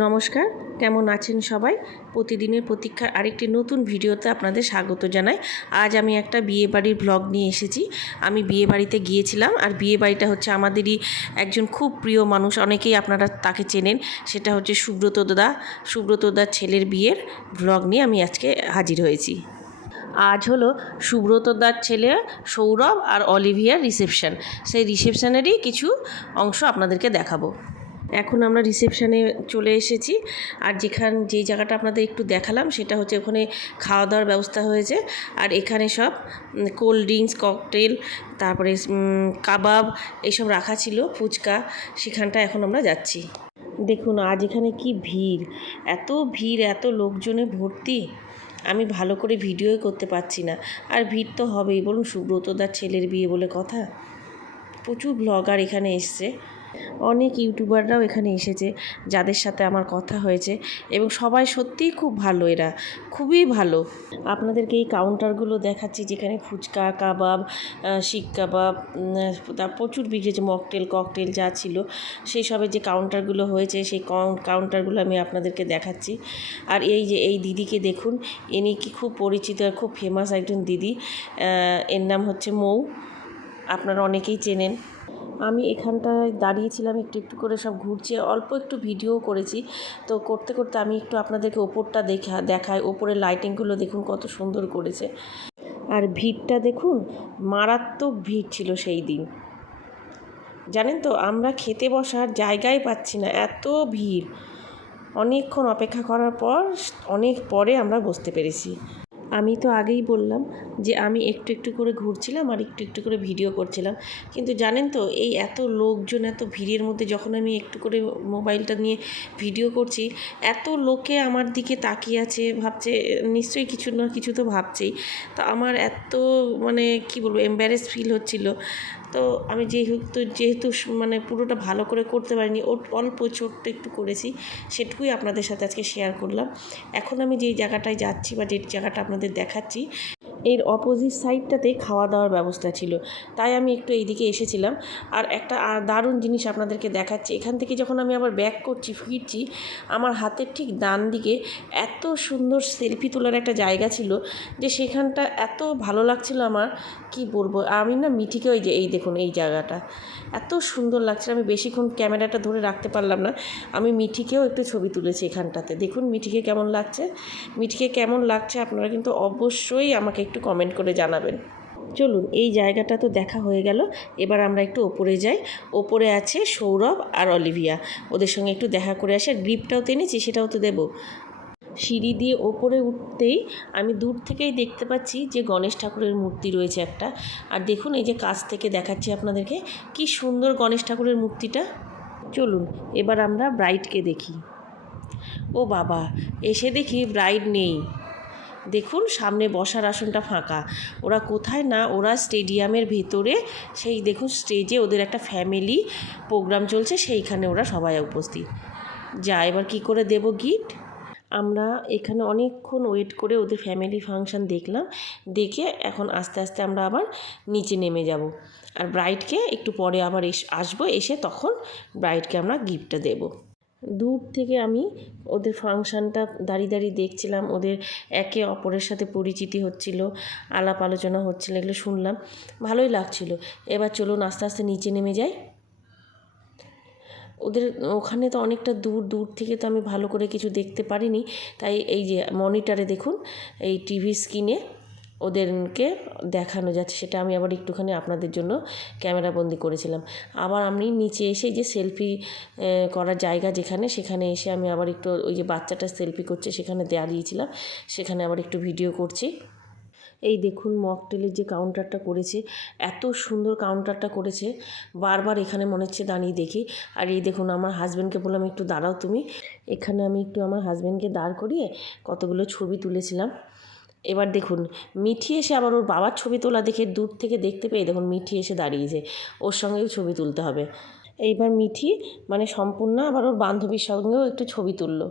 নমস্কার, কেমন আছেন সবাই? প্রতিদিনের প্রতীক্ষার আরেকটি নতুন ভিডিওতে আপনাদের স্বাগত জানাই। আজ আমি একটা বিয়ে বাড়ির ব্লগ নিয়ে এসেছি। আমি বিয়ে বাড়িতে গিয়েছিলাম আর বিয়ে বাড়িটা হচ্ছে আমাদেরই একজন খুব প্রিয় মানুষ, অনেকেই আপনারা তাকে চেনেন। সেটা হচ্ছে সুব্রত দা সুব্রত দার ছেলের বিয়ের ব্লগ নিয়ে আমি আজকে হাজির হয়েছি। আজ হলো সুব্রত দার ছেলে সৌরভ আর অলিভিয়ার রিসেপশন সেই রিসেপশনেরই কিছু অংশ আপনাদেরকে দেখাবো। এখন আমরা রিসেপশানে চলে এসেছি। আর যেখান যে জায়গাটা আপনাদের একটু দেখালাম, সেটা হচ্ছে ওখানে খাওয়া দাওয়ার ব্যবস্থা হয়েছে। আর এখানে সব কোল্ড ড্রিঙ্কস ককটেল তারপরে কাবাব এসব রাখা ছিল, ফুচকা, সেখানটা এখন আমরা যাচ্ছি। দেখুন, আজ এখানে কি ভিড়! এত ভিড়, এত লোকজনে ভর্তি! আমি ভালো করে ভিডিওই করতে পারছি না। আর ভিড় তো হবেই, বলুন সুব্রতদার ছেলের বিয়ে বলে কথা। প্রচুর ব্লগার এখানে এসছে। অনেক ইউটিউবাররাও এখানে এসেছে যাদের সাথে আমার কথা হয়েছে এবং সবাই সত্যিই খুব ভালো এরা খুবই ভালো। আপনাদেরকে এই কাউন্টারগুলো দেখাচ্ছি যেখানে ফুচকা কাবাব শিক কাবাব উম, তা প্রচুর বিক্রি হয়েছে মকটেল ককটেল যা ছিল সেই সবের যে কাউন্টারগুলো হয়েছে সেই কাউন্টারগুলো আমি আপনাদেরকে দেখাচ্ছি। আর এই যে এই দিদিকে দেখুন ইনি কি খুব পরিচিত আর খুব ফেমাস একজন দিদি এর নাম হচ্ছে মৌ। আপনারা অনেকেই চেনেন। আমি এখানটায় দাঁড়িয়েছিলাম একটু একটু করে সব ঘুরছে, অল্প একটু ভিডিও করেছি। তো করতে করতে আমি একটু আপনাদেরকে ওপরটা দেখা, দেখাই, ওপরের লাইটিংগুলো দেখুন কত সুন্দর করেছে। আর ভিড়টা দেখুন, মারাত্মক ভিড় ছিল সেই দিন। জানেন তো, আমরা খেতে বসার জায়গাই পাচ্ছি না, এত ভিড়। অনেকক্ষণ অপেক্ষা করার পর, অনেক পরে আমরা বসতে পেরেছি। আমি তো আগেই বললাম যে আমি একটু একটু করে ঘুরছিলাম আর একটু একটু করে ভিডিও করছিলাম। কিন্তু জানেন তো, এই এত লোকজন, এত ভিড়ের মধ্যে যখন আমি একটু করে মোবাইলটা নিয়ে ভিডিও করছি, এত লোকে আমার দিকে তাকিয়ে আছে, ভাবছে, নিশ্চয়ই কিছু না কিছু তো ভাবছেই। তো আমার এত মানে কি বলব এম্বারেস ফিল হচ্ছিল। তো আমি যেহেতু যেহেতু মানে পুরোটা ভালো করে করতে পারিনি ওর অল্প ছোট্ট একটু করেছি, সেটুকুই আপনাদের সাথে আজকে শেয়ার করলাম। এখন আমি যেই জায়গাটায় যাচ্ছি বা যে জায়গাটা আপনাদের দেখাচ্ছি এর অপোজিট সাইডটাতে খাওয়া দাওয়ার ব্যবস্থা ছিল। তাই আমি একটু এইদিকে এসেছিলাম। আর একটা দারুণ জিনিস আপনাদেরকে দেখাচ্ছি। এখান থেকে যখন আমি আবার ব্যাক করছি, ফিরছি, আমার হাতের ঠিক ডান দিকে এত সুন্দর সেলফি তোলার একটা জায়গা ছিল যে সেখানটা এত ভালো লাগছিল আমার। কি বলব? আমি না মিঠিকে ওই যে, এই দেখুন এই জায়গাটা। এত সুন্দর লাগছিল। আমি বেশিক্ষণ ক্যামেরাটা ধরে রাখতে পারলাম না। আমি মিঠিকেও একটু ছবি তুলেছি এখানটাতে। দেখুন মিঠিকে কেমন লাগছে। মিঠিকে কেমন লাগছে আপনারা কিন্তু অবশ্যই আমাকে একটু কমেন্ট করে জানাবেন। চলুন, এই জায়গাটা তো দেখা হয়ে গেল। এবার আমরা একটু ওপরে যাই। ওপরে আছে সৌরভ আর অলিভিয়া। ওদের সঙ্গে একটু দেখা করে আসি। গ্রিপটাও তো এনেছি, সেটাও তো দেবো। সিঁড়ি দিয়ে ওপরে উঠতেই আমি দূর থেকেই দেখতে পাচ্ছি যে গণেশ ঠাকুরের মূর্তি রয়েছে একটা। আর দেখুন, এই যে কাছ থেকে দেখাচ্ছি আপনাদেরকে। কি সুন্দর গণেশ ঠাকুরের মূর্তিটা। চলুন, এবার আমরা ব্রাইডকে দেখি। ও বাবা, এসে দেখি ব্রাইড নেই। দেখুন, সামনে বসার আসনটা ফাঁকা। ওরা কোথায় না, ওরা স্টেডিয়ামের ভেতরে, সেই দেখুন স্টেজে ওদের একটা ফ্যামিলি প্রোগ্রাম চলছে, সেইখানে ওরা সবাই উপস্থিত। যা, এবার কি করে দেব গিফট আমরা এখানে অনেকক্ষণ ওয়েট করে ওদের ফ্যামিলি ফাংশন দেখলাম, দেখে এখন আস্তে আস্তে আমরা আবার নিচে নেমে যাব। আর ব্রাইডকে একটু পরে আবার এস, আসব, এসে তখন ব্রাইডকে আমরা গিফটটা দেবো। দূর থেকে আমি ওদের ফাংশানটা দাঁড়িয়ে দাঁড়িয়ে দেখছিলাম। ওদের একে অপরের সাথে পরিচিতি হচ্ছিল, আলাপ আলোচনা হচ্ছিল, এগুলো শুনলাম। ভালোই লাগছিল। এবার চলুন আস্তে আস্তে নিচে নেমে যাই। ওদের ওখানে তো অনেকটা দূর দূর থেকে তো আমি ভালো করে কিছু দেখতে পারিনি। তাই এই যে মনিটরে দেখুন, এই টিভি স্ক্রিনে ওদেরকে দেখানো যাচ্ছে, সেটা আমি আবার একটুখানি আপনাদের জন্য ক্যামেরাবন্দি করেছিলাম। আবার আমি নিচে এসে যে সেলফি করার জায়গা যেখানে, সেখানে এসে আমি আবার একটু ওই যে বাচ্চাটা সেলফি করছে, সেখানে দাঁড়িয়েছিলাম সেখানে আবার একটু ভিডিও করছি। এই দেখুন মকটেলের যে কাউন্টারটা করেছে, এত সুন্দর কাউন্টারটা করেছে, বারবার এখানে মনে হচ্ছে দাঁড়িয়ে দেখি। আর এই দেখুন, আমার হাজব্যান্ডকে বললাম, একটু দাঁড়াও তুমি। এখানে আমি একটু আমার হাজব্যান্ডকে দাঁড় করিয়ে কতগুলো ছবি তুলেছিলাম। এবার দেখুন, মিঠি এসে আবার ওর বাবার ছবি তোলা দেখে দূর থেকে দেখতে পেয়ে দেখুন মিঠি এসে দাঁড়িয়েছে। ওর সঙ্গেও ছবি তুলতে হবে। এইবার মিঠি মানে সম্পূর্ণ আবার ওর বান্ধবীর সঙ্গেও একটু ছবি তুললো।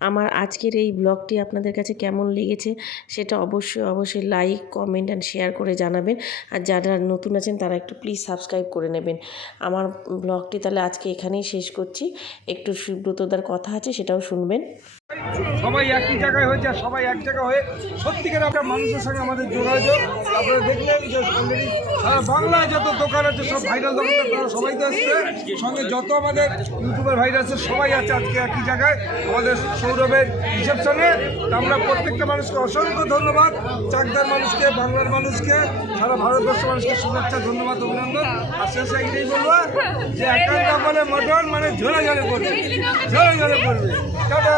আমার আজকের এই ব্লগটি আপনাদের কাছে কেমন লেগেছে সেটা অবশ্যই অবশ্যই লাইক কমেন্ট অ্যান্ড শেয়ার করে জানাবেন। আর যারা নতুন আছেন, তারা একটু প্লিজ সাবস্ক্রাইব করে নেবেন। আমার ব্লগটি তাহলে আজকে এখানেই শেষ করছি। একটু সুব্রতদার কথা আছে সেটাও শুনবেন। সবাই একই জায়গায় হয়েছে, আর সবাই এক জায়গায় হয়ে সত্যিকার একটা মানুষের সঙ্গে আমাদের যোগাযোগ। আপনারা দেখলেন যে অলরেডি সারা বাংলায় যত দোকান আছে, সব ভাইরাল দোকান তারা সবাই তো আসছে। সঙ্গে যত আমাদের ইউটিউবের ভাইরাল আছে, সবাই আছে আজকে একই জায়গায়। আমাদের সৌরভের রিসেপশনে আমরা প্রত্যেকটা মানুষকে অসংখ্য ধন্যবাদ। চাকদার মানুষকে, বাংলার মানুষকে, সারা ভারতবর্ষের মানুষকে শুভেচ্ছা, ধন্যবাদ, অভিনন্দন। আর শেষে এইটাই বলব, যে একান্ত বলে মটন মানে ঝরে ঝরে পড়বে। ঝরে ঝরে পড়বে। টাটা!